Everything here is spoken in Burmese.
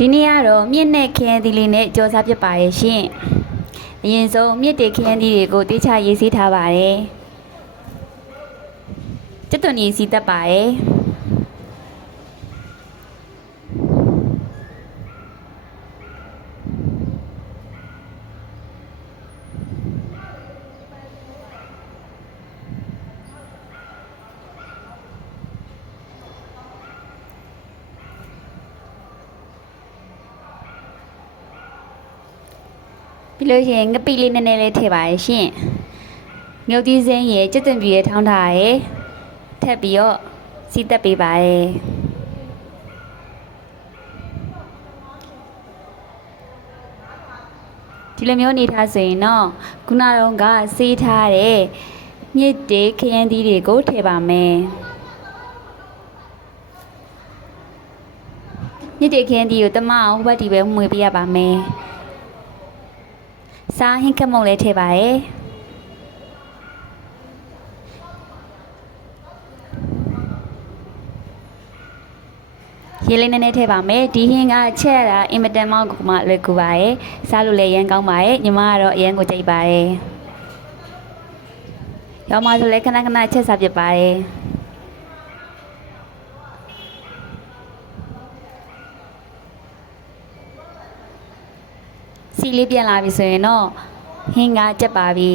ဒီနေ့ကတော့မြင့်နဲ့ခရမ်းသီးလေးနဲ့ကြော်စားဖြစ်ပါရဲ့ရှင်အရင်ဆုံးမြင့်တေခရမ်းသီးတွေကိုတေးချရေးဆေးထားပါတယ်ကျက်သွန်ကြီးစီတက်ပါတယ်ပြီးလို့ရင်ငပိလေးနည်းနည်းလေးထည့်ပါရဲ့ရှင်ငုတ်သီးစင်းရဲ့ကျက်သွန်ပြည့်ရဲ့ထောင်းထားရဲ့ထည့်ပြီးတော့စီတက်ပေးပါရဲ့ဒီလိုမျိုးနေထားဆိုရင်တော့ခုနကစေးထားတဲ့မြစ်တေခရမ်းသီးတွေကိုထည့်ပါမယ်မြစ်တေခရမ်းသီးကိုတမအောင်ဟိုဘက်ဒီပဲမှွေပေးရပါမယ်စားဟင်းခက်မုံလေးထည့်ပါရဲ့ရေလေးနည်းနည်းထည့်ပါမယ်ဒီဟင်းကချက်ရတာအင်မတန်မှကိုမှလွယ်ကူပါရဲ့စားလို့လည်းရမ်းကောင်းပါရဲ့ညီမကတော့အရမ်းကိုကြိုက်ပါရဲ့ရောမဆိုလည်းခဏခဏချက်စားဖြစ်ပါရဲ့စီလေးပြန်လာပြီဆိုရင်တော့ဟင်းကကြက်ပါပြီ